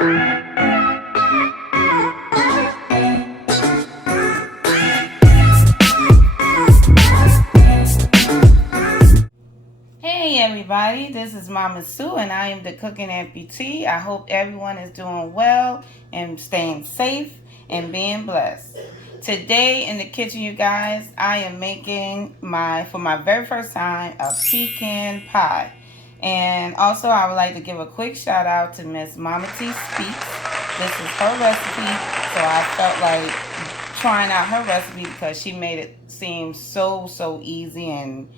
Hey everybody, this is Mama Sue and I am the Cooking Amputee. I hope everyone is doing well and staying safe and being blessed. Today in the kitchen, you guys, I am making for my very first time, a pecan pie. And also I would like to give a quick shout out to Miss Mama T Speaks. This is her recipe, so I felt like trying out her recipe because she made it seem so easy and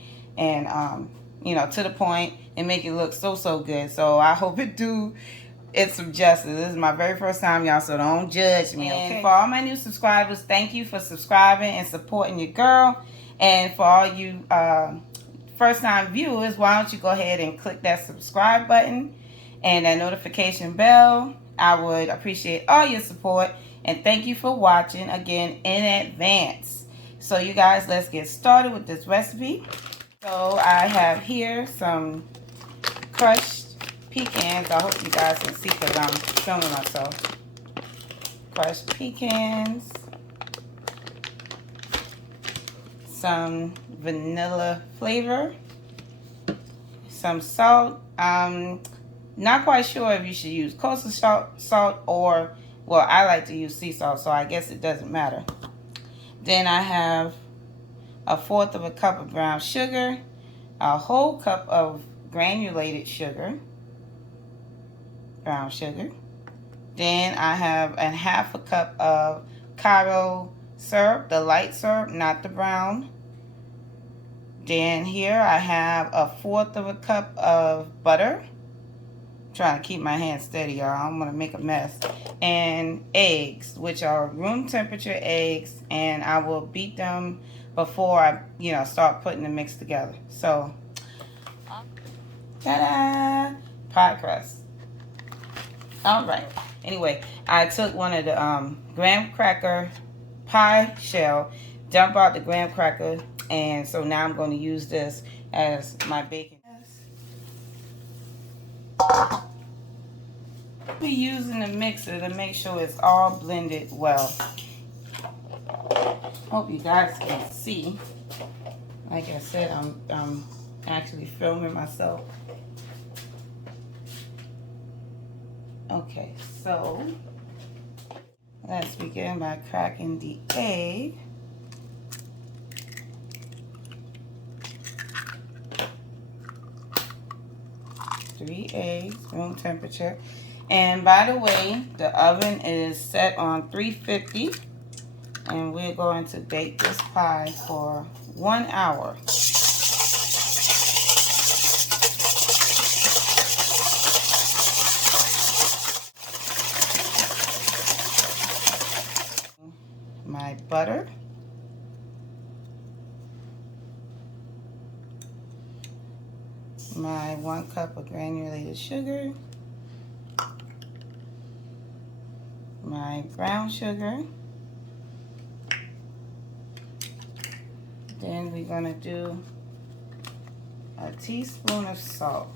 you know, to the point and make it look so good. So I hope it's some justice. This is my very first time, y'all, so don't judge me, okay? And for all my new subscribers, thank you for subscribing and supporting your girl. And for all you first-time viewers, why don't you go ahead and click that subscribe button and that notification bell. I would appreciate all your support. And thank you for watching, again, in advance. So you guys, let's get started with this recipe. So I have here some crushed pecans. I hope you guys can see because I'm filming myself. Crushed pecans. Some vanilla flavor. Some salt. Not quite sure if you should use kosher salt or, well, I like to use sea salt, so I guess it doesn't matter. Then I have 1/4 cup of brown sugar, a whole cup of granulated sugar, brown sugar. Then I have 1/2 cup of karo syrup, the light syrup, not the brown. Then here I have 1/4 cup of butter. I'm trying to keep my hands steady, y'all. I'm gonna make a mess. And eggs, which are room temperature eggs, and I will beat them before I, start putting the mix together. So, ta-da! Pie crust. All right. Anyway, I took one of the graham cracker pie shell, dump out the graham cracker, and so now I'm going to use this as my baking. Be using the mixer to make sure it's all blended well. Hope you guys can see. Like I said, I'm actually filming myself. Okay, so let's begin by cracking the egg. Three eggs, room temperature. And by the way, the oven is set on 350. And we're going to bake this pie for 1 hour. My butter. My 1 cup of granulated sugar. My brown sugar. Then we're going to do a teaspoon of salt.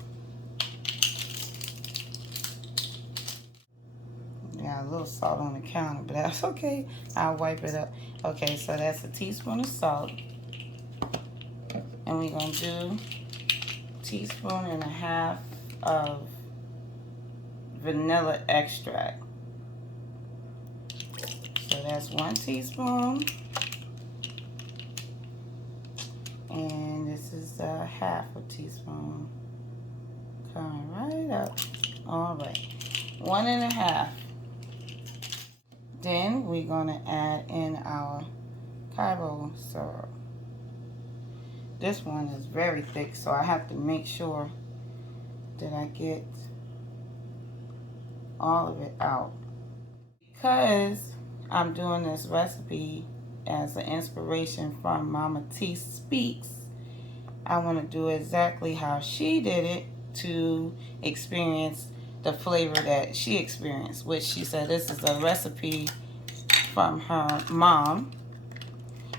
Got a little salt on the counter, but that's okay. I'll wipe it up. Okay, so that's a teaspoon of salt. And we're going to do a teaspoon and a half of vanilla extract. So that's 1 teaspoon. And this is a 1/2 teaspoon. Coming right up. All right. 1 1/2. Then we're going to add in our karo syrup. This one is very thick, so I have to make sure that I get all of it out. Because I'm doing this recipe as an inspiration from Mama T Speaks, I want to do exactly how she did it to experience the flavor that she experienced, which she said this is a recipe from her mom.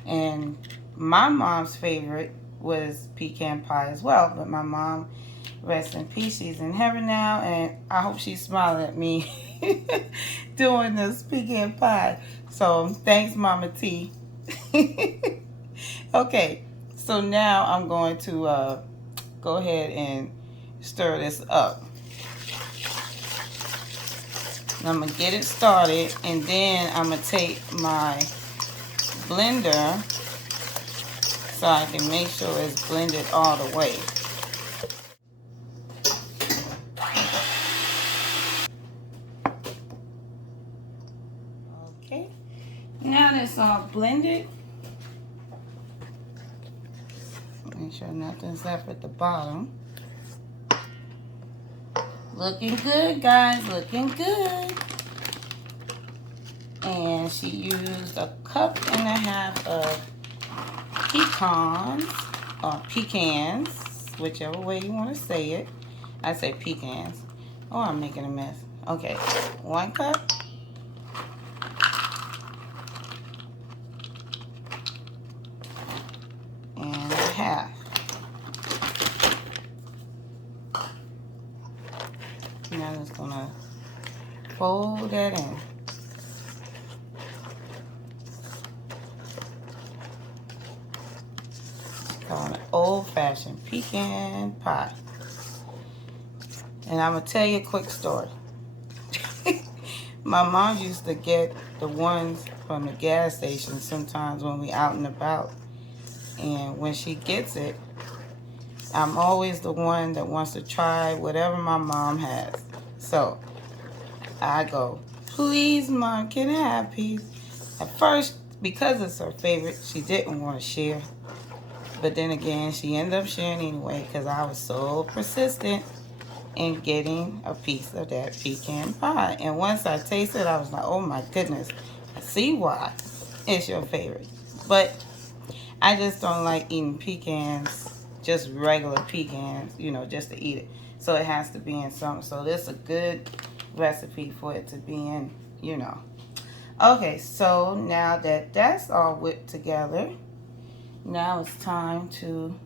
And my mom's favorite was pecan pie as well, but my mom Rest in peace. She's in heaven now, and I hope she's smiling at me doing this pecan pie. So thanks, Mama T. Okay, so now I'm going to go ahead and stir this up. I'm going to get it started, and then I'm going to take my blender so I can make sure it's blended all the way. Okay, now that it's all blended, make sure nothing's left at the bottom. Looking good, guys, looking good. And she used 1.5 cups of pecans, or pecans, whichever way you want to say it. I say pecans. Oh, I'm making a mess. Okay, 1 cup. And 1/2. Now I'm just gonna fold that in. Called an old-fashioned pecan pie. And I'm gonna tell you a quick story. My mom used to get the ones from the gas station sometimes when we out and about. And when she gets it, I'm always the one that wants to try whatever my mom has. So I go, please, Mom, can I have a piece? At first, because it's her favorite, she didn't want to share. But then again, she ended up sharing anyway because I was so persistent in getting a piece of that pecan pie. And once I tasted it, I was like, oh my goodness, I see why it's your favorite. But I just don't like eating pecans, just regular pecans, you know, just to eat it. So it has to be in something. So this is a good recipe for it to be in, you know. Okay, so now that that's all whipped together, now it's time to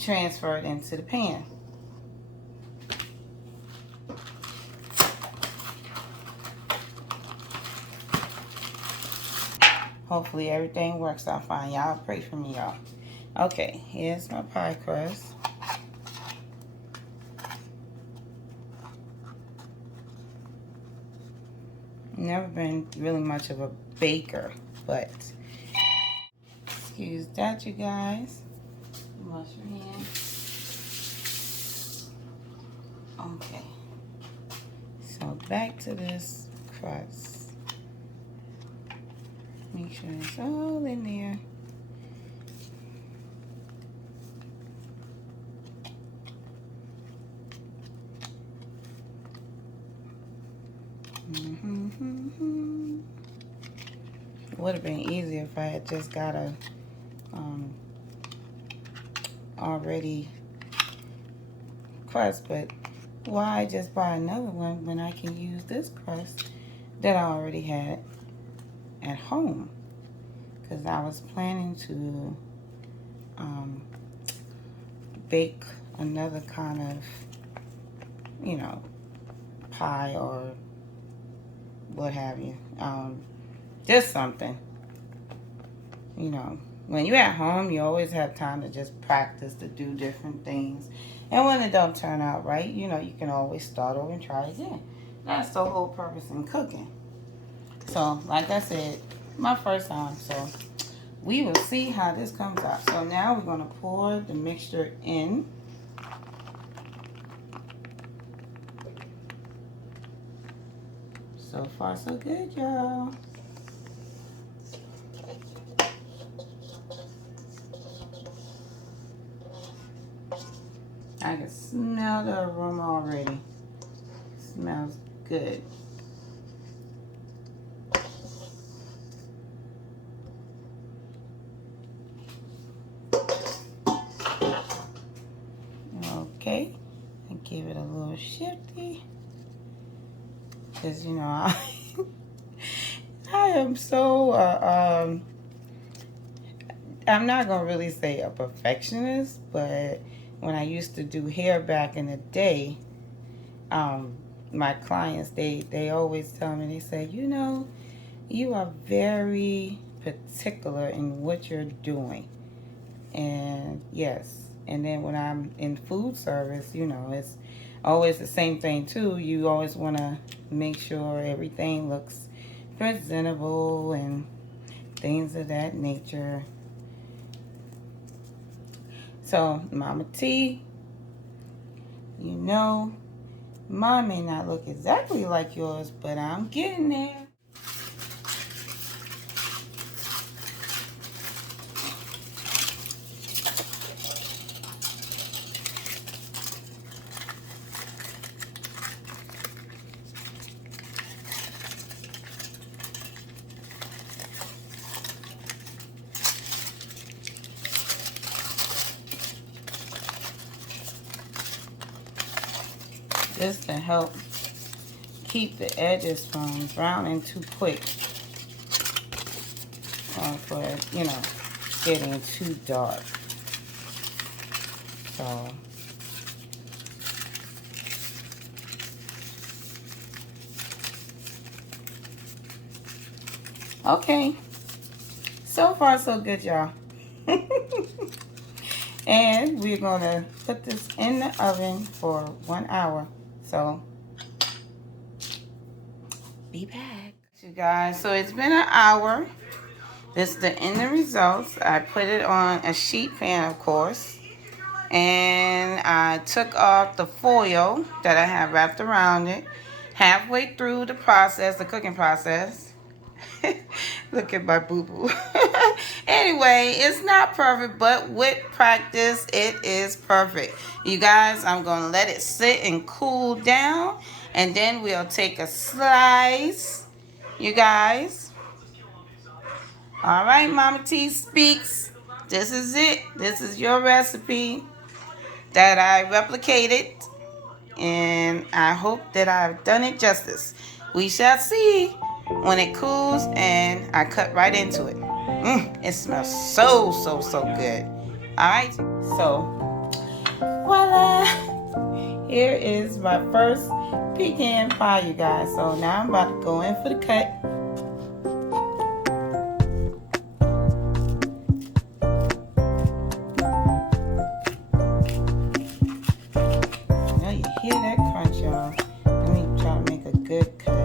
transfer it into the pan. Hopefully everything works out fine. Y'all pray for me, y'all. Okay, here's my pie crust. Never been really much of a baker, but excuse that, you guys. Wash your hands. Okay. So back to this crust. Make sure it's all in there. It would have been easier if I had just got a already crust, but why just buy another one when I can use this crust that I already had at home? Because I was planning to bake another kind of, you know, pie or what have you. Just something, you know. When you're at home, you always have time to just practice to do different things. And when it don't turn out right, you know, you can always start over and try again. That's the whole purpose in cooking. So, like I said, my first time. So, we will see how this comes out. So, now we're going to pour the mixture in. So far, so good, y'all. I can smell the aroma already. It smells good. Okay, and give it a little shifty. Because, you know, I am so, I'm not going to really say a perfectionist, but when I used to do hair back in the day, my clients, they always tell me, they say, you know, you are very particular in what you're doing. And yes, and then when I'm in food service, you know, it's always the same thing too. You always want to make sure everything looks presentable and things of that nature. So, Mama T, you know, mine may not look exactly like yours, but I'm getting there. Just to help keep the edges from browning too quick, or for, you know, getting too dark. So okay, so far so good, y'all. And we're gonna put this in the oven for 1 hour. So be back, you guys. So it's been an hour. This is the end results. I put it on a sheet pan, of course, and I took off the foil that I have wrapped around it. Halfway through the process, the cooking process. Look at my boo-boo. Anyway, it's not perfect, but with practice, it is perfect. You guys, I'm going to let it sit and cool down, and then we'll take a slice. You guys. All right, Mama T speaks. This is it. This is your recipe that I replicated, and I hope that I've done it justice. We shall see when it cools, and I cut right into it. It smells so good. Alright, so voila, here is my first pecan pie, you guys. So now I'm about to go in for the cut. Now you hear that crunch, y'all. Let me try to make a good cut.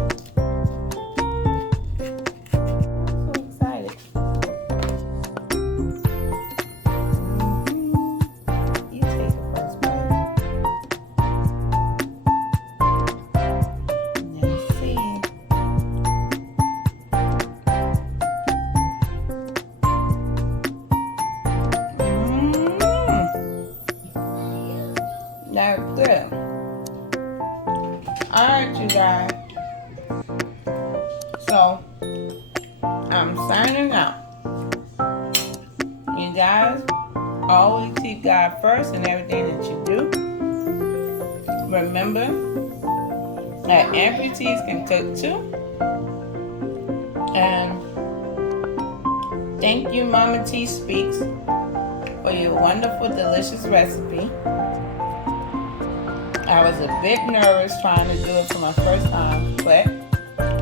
That's good. Alright, you guys. So, I'm signing out. You guys, always keep God first in everything that you do. Remember that amputees can cook too. And thank you, Mama T Speaks, for your wonderful, delicious recipe. I was a bit nervous trying to do it for my first time, but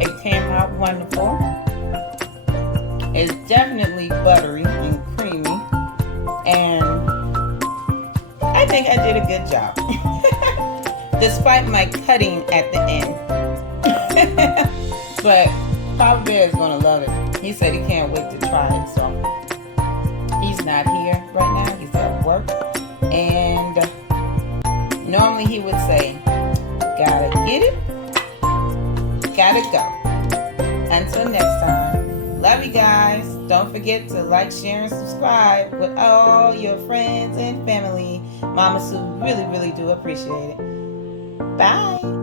it came out wonderful. It's definitely buttery and creamy, and I think I did a good job, despite my cutting at the end. But Papa Bear is gonna love it. He said he can't wait to try it, so he's not here right now. He's at work, and normally he would say, gotta get it, gotta go. Until next time, love you guys. Don't forget to like, share, and subscribe with all your friends and family. Mama Sue really do appreciate it. Bye.